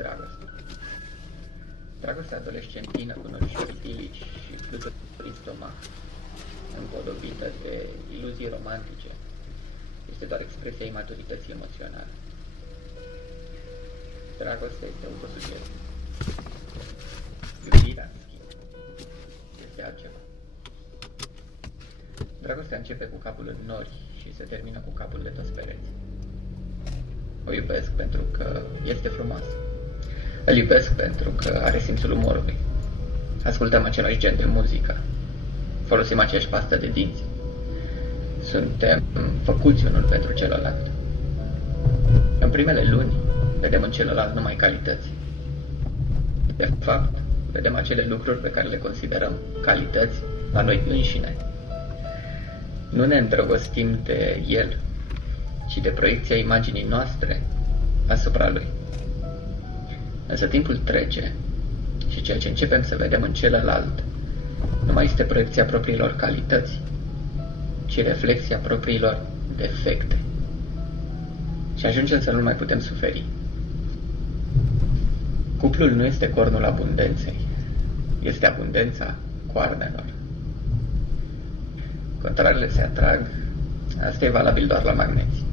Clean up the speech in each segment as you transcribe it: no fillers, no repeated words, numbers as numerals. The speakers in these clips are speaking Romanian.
Dragoste. Dragostea adolescentină cu norișori idilici și fluturi în stomac, împodobită de iluzii romantice, este doar expresia imaturității emoționale. Dragostea este autosugestie. Iubirea, în schimb, este altceva. Dragostea începe cu capul în nori și se termină cu capul de toți pereți. O iubesc pentru că este frumoasă. Îl iubesc pentru că are simțul umorului. Ascultăm același gen de muzică. Folosim aceeași pastă de dinți. Suntem făcuți unul pentru celălalt. În primele luni, vedem în celălalt numai calități. De fapt, vedem acele lucruri pe care le considerăm calități la noi înșine. Nu ne îndrăgostim de el, ci de proiecția imaginii noastre asupra lui. Însă timpul trece și ceea ce începem să vedem în celălalt nu mai este proiecția propriilor calități, ci reflexia propriilor defecte. Și ajungem să nu mai putem suferi. Cuplul nu este cornul abundenței, este abundența coarnelor. Contrarele se atrag, asta e valabil doar la magneți.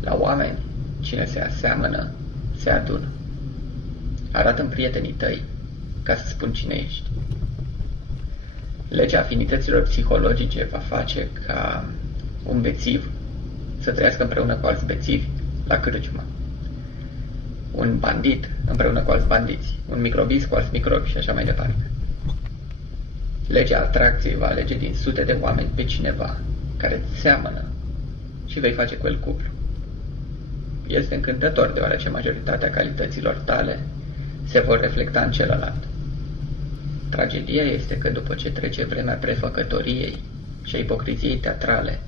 La oameni, cine se aseamănă, se adună. Arată-mi prietenii tăi ca să spun cine ești. Legea afinităților psihologice va face ca un bețiv să trăiască împreună cu alți bețivi la cârciumă. Un bandit împreună cu alți bandiți, un microbist cu alți microbi și așa mai departe. Legea atracției va alege din sute de oameni pe cineva care îți seamănă și vei face cu el cuplu. Este încântător deoarece majoritatea calităților tale se vor reflecta în celălalt. Tragedia este că după ce trece vremea prefăcătoriei și a ipocriziei teatrale,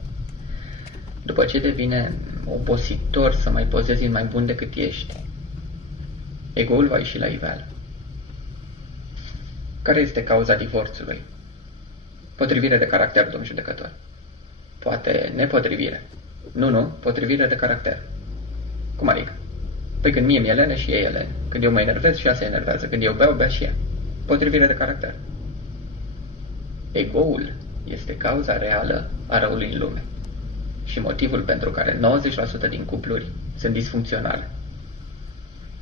după ce devine obositor să mai pozezi mai bun decât ești, ego-ul va ieși la iveală. Care este cauza divorțului? Potrivire de caracter, domn judecător. Poate nepotrivire. Nu, potrivire de caracter. Cum adică? Păi când mie mi-e lene și ei e lene. Când eu mă enervez și ea se enervează. Când eu beau, bea și ea. Potrivire de caracter. Ego-ul este cauza reală a răului în lume și motivul pentru care 90% din cupluri sunt disfuncționale.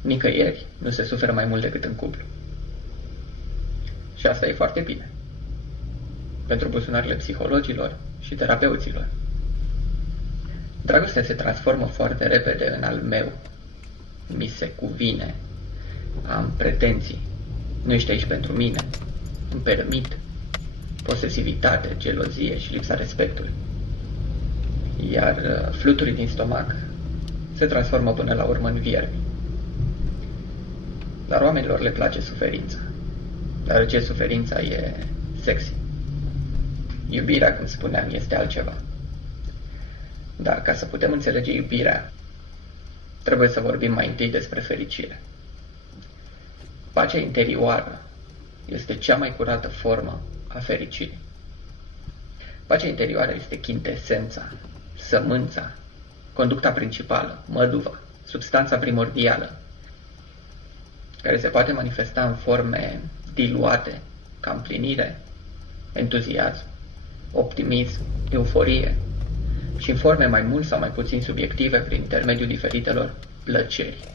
Nicăieri nu se suferă mai mult decât în cuplu. Și asta e foarte bine. Pentru buzunarele psihologilor și terapeuților. Dragostea se transformă foarte repede în al meu. Mi se cuvine. Am pretenții. Nu ești aici pentru mine. Îmi permit. Posesivitate, gelozie și lipsa respectului. Iar fluturii din stomac se transformă până la urmă în viermi. Dar oamenilor le place suferința. Deoarece suferința e sexy. Iubirea, cum spuneam, este altceva. Dar ca să putem înțelege iubirea, trebuie să vorbim mai întâi despre fericire. Pacea interioară este cea mai curată formă a fericirii. Pacea interioară este chintesența, sămânța, conducta principală, măduva, substanța primordială, care se poate manifesta în forme diluate, ca împlinire, entuziasm, optimism, euforie și în forme mai mult sau mai puțin subiective prin intermediul diferitelor plăceri.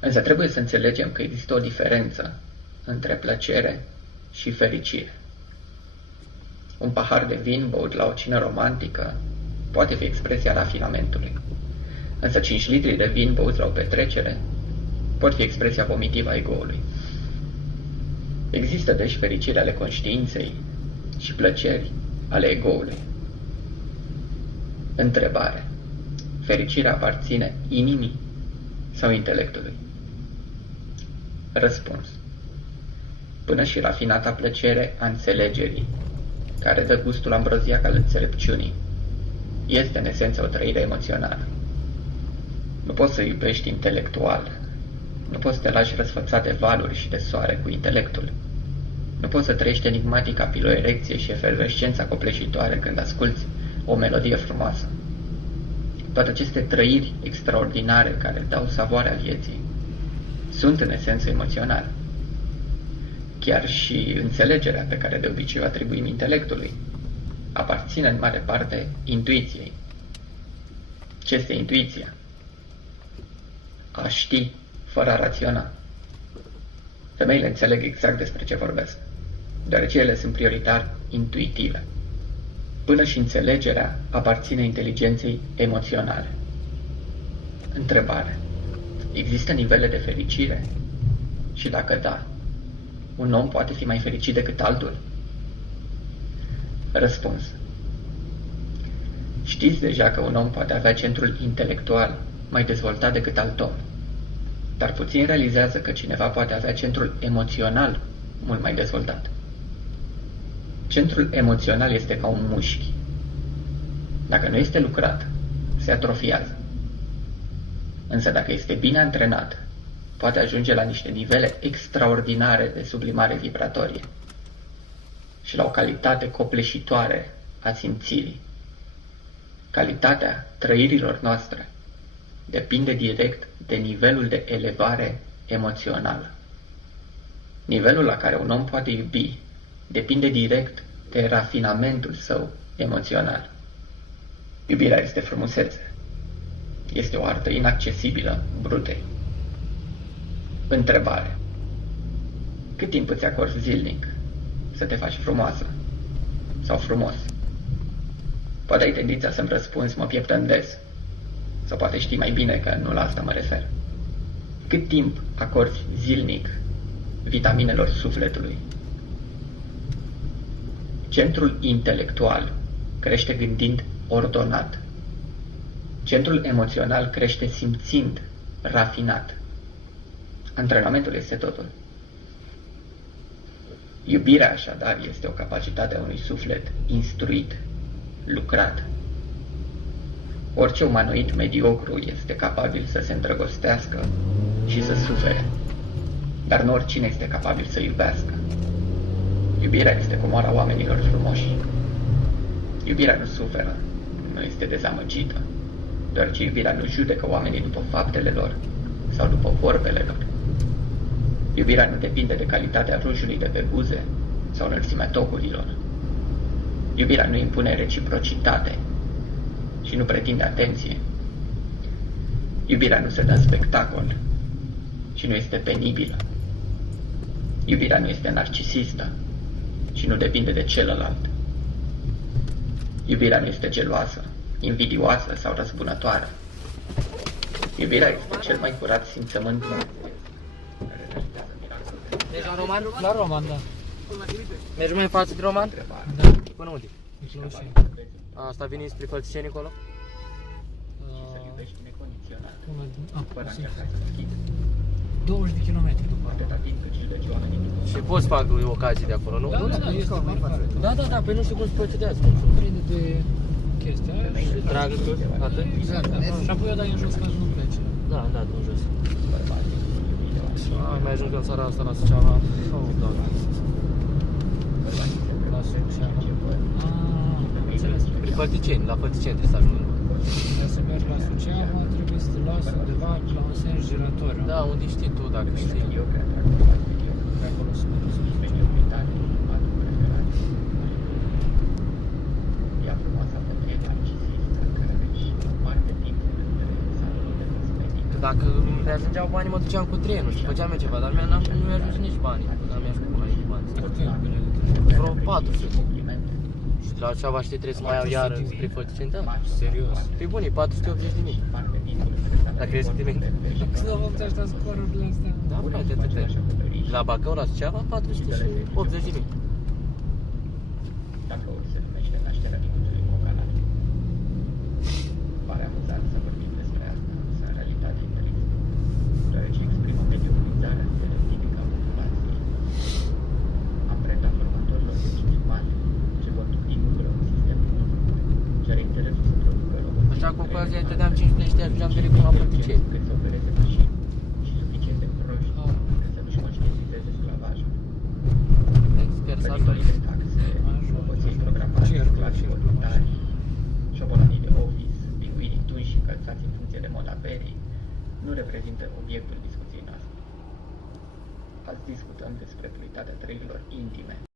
Însă trebuie să înțelegem că există o diferență între plăcere și fericire. Un pahar de vin băut la o cină romantică poate fi expresia rafinamentului, însă 5 litri de vin băuți la o petrecere pot fi expresia vomitivă a ego-ului. Există deci fericiri ale conștiinței și plăceri ale ego-ului. Întrebare. Fericirea aparține inimii sau intelectului? Răspuns. Până și rafinata plăcere a înțelegerii, care dă gustul ambroziac al înțelepciunii, este în esență o trăire emoțională. Nu poți să iubești intelectual. Nu poți să te lași răsfățat de valuri și de soare cu intelectul. Nu poți să trăiești enigmatica piloerecție și efervescența copleșitoare când asculți o melodie frumoasă. Toate aceste trăiri extraordinare care dau savoarea vieții sunt în esență emoționale. Chiar și înțelegerea pe care de obicei o atribuim intelectului aparține în mare parte intuiției. Ce este intuiția? A ști fără a raționa. Femeile înțeleg exact despre ce vorbesc, deoarece ele sunt prioritar intuitive. Până și înțelegerea aparține inteligenței emoționale. Întrebare. Există nivele de fericire? Și dacă da, un om poate fi mai fericit decât altul? Răspuns. Știți deja că un om poate avea centrul intelectual mai dezvoltat decât alt om, dar puțin realizează că cineva poate avea centrul emoțional mult mai dezvoltat. Centrul emoțional este ca un mușchi. Dacă nu este lucrat, se atrofiază. Însă dacă este bine antrenat, poate ajunge la niște nivele extraordinare de sublimare vibratorie și la o calitate copleșitoare a simțirii. Calitatea trăirilor noastre depinde direct de nivelul de elevare emoțională. Nivelul la care un om poate iubi depinde direct de rafinamentul său emoțional. Iubirea este frumusețe. Este o artă inaccesibilă brutei. Întrebare. Cât timp îți acorzi zilnic să te faci frumoasă sau frumos? Poate ai tendința să-mi răspunzi, mă pieptăndez, sau poate știi mai bine că nu la asta mă refer. Cât timp acorzi zilnic vitaminelor sufletului? Centrul intelectual crește gândind ordonat. Centrul emoțional crește simțind rafinat. Antrenamentul este totul. Iubirea, așadar, este o capacitate a unui suflet instruit, lucrat. Orice umanoid mediocru este capabil să se îndrăgostească și să sufere, dar nu oricine este capabil să iubească. Iubirea este comoara oamenilor frumoși. Iubirea nu suferă, nu este dezamăgită, deoarece iubirea nu judecă oamenii după faptele lor sau după vorbele lor. Iubirea nu depinde de calitatea rujului de pe buze sau înălțimea tocurilor. Iubirea nu impune reciprocitate și nu pretinde atenție. Iubirea nu se dă în spectacol și nu este penibilă. Iubirea nu este narcisistă și nu depinde de celălalt. Iubirea nu este geloasă, invidioasă sau răzbunătoare. Iubirea este cel mai curat simțământ care realizează miracole. Deci la Roman? La Roman, da. Mergi mai în față de Roman? Da. Până unde? Inclusiv. Asta vine spre Fălticeni acolo? Una din... sì. 20 de kilometri după. Și poți fac ocazii de acolo, nu? Da, da, da, este mai față. Da, păi nu știu cum se procedează. Prinde de chestia aia și... Și tragă tot, atât? Gata. Și apoi o dai în jos ca să nu plece. Da, în jos. Mai ajung în țara asta la Suceava. Oh, doamne. La Suceava. Înțeles. Prin Fălticeni, la Fălticeni trebuie să ajung. Ca să mergi la Suceava, trebuie să te lasi undeva la un sens giratoriu. Da, unde știi tu, dacă știi. Pe acolo să mergi la Suceava. Că dacă mi ajungeau banii, mă duceam cu trenul și făceam eu ceva, dar nu mi-a ajuns nici banii. Dar mi-a ajuns cu mai nici bani. Vreo 400. Și la Ceava, știi, trebuie să mai iau iară spre Fălticeni, da? Serios. Pe bune, 480.000. Dacă crezi că te mint. Să nu vă ăștia scorurile astea. Da, frate, atâta e. La Bacău, la Suceava, 480.000. Dacă ori se numește nașterea Nicutului Cocalat. Pare amuzant să vorbim despre asta, însă în realitate e trist, deoarece exprimă mediocrizarea stereotipică a populației. Amprenta formatorilor de ființe umane ce vor duc din urmă un sistem ce are interesul să producă roboți. Așa cu ocazia îi dădeam 5 lei și te ajungeam direct până la Fălticeni. Cât să opereze mașini și suficient de proști ca să nu-și conștientizeze sclavajul. Sper să Venitorii ajung. de taxe, roboții programați, sclavii voluntari, șobolanii de office, pinguinii tunși și încălțați în funcție de moda berii, nu reprezintă obiectul discuției noastre. azi discutăm despre puritatea trăirilor intime.